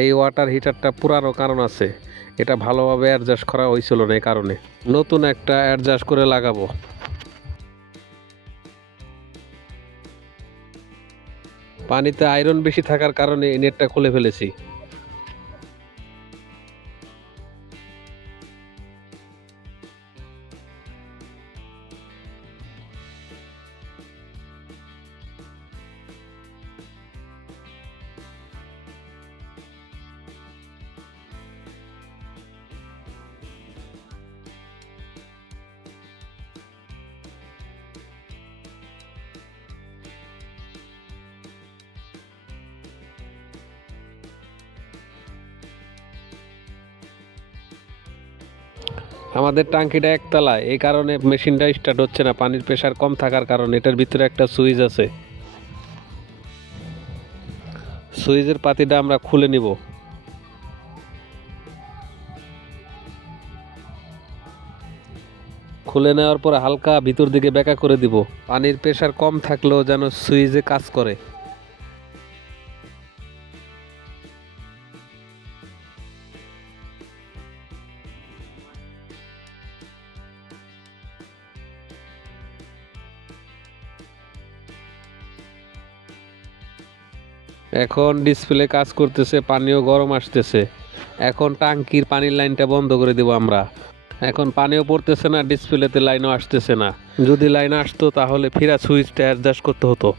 এই ওয়াটার হিটারটা পুরানো কারণ আছে। এটা ভালোভাবে অ্যাডজাস্ট করা হয়েছিল না এই কারণে। নতুন একটা অ্যাডজাস্ট করে লাগাবো। পানিতে আয়রন বেশি থাকার কারণে নেটটা খুলে ফেলেছি। আমাদের টাঙ্কিটা একতলায় এই কারণে মেশিনটা স্টার্ট হচ্ছে না, পানির প্রেশার কম থাকার কারণে, এটার ভিতরে একটা সুইচ আছে। সুইচের পাতিটা আমরা খুলে নিব। খুলে নেওয়ার পর হালকা ভিতর দিকে বেঁকা করে দিব। পানির প্রেশার কম থাকলেও যেন সুইচে কাজ করে। এখন ডিসপ্লে কাজ করতেছে, পানিও গরম আসতেছে। এখন টাঙ্কির পানির লাইনটা বন্ধ করে দেব আমরা। এখন পানিও পড়তেছে না ডিসপ্লেতে লাইনও আসতেছে না। যদি লাইন আসতো তাহলে ফিরা সুইচটা অ্যাডজাস্ট করতে হতো।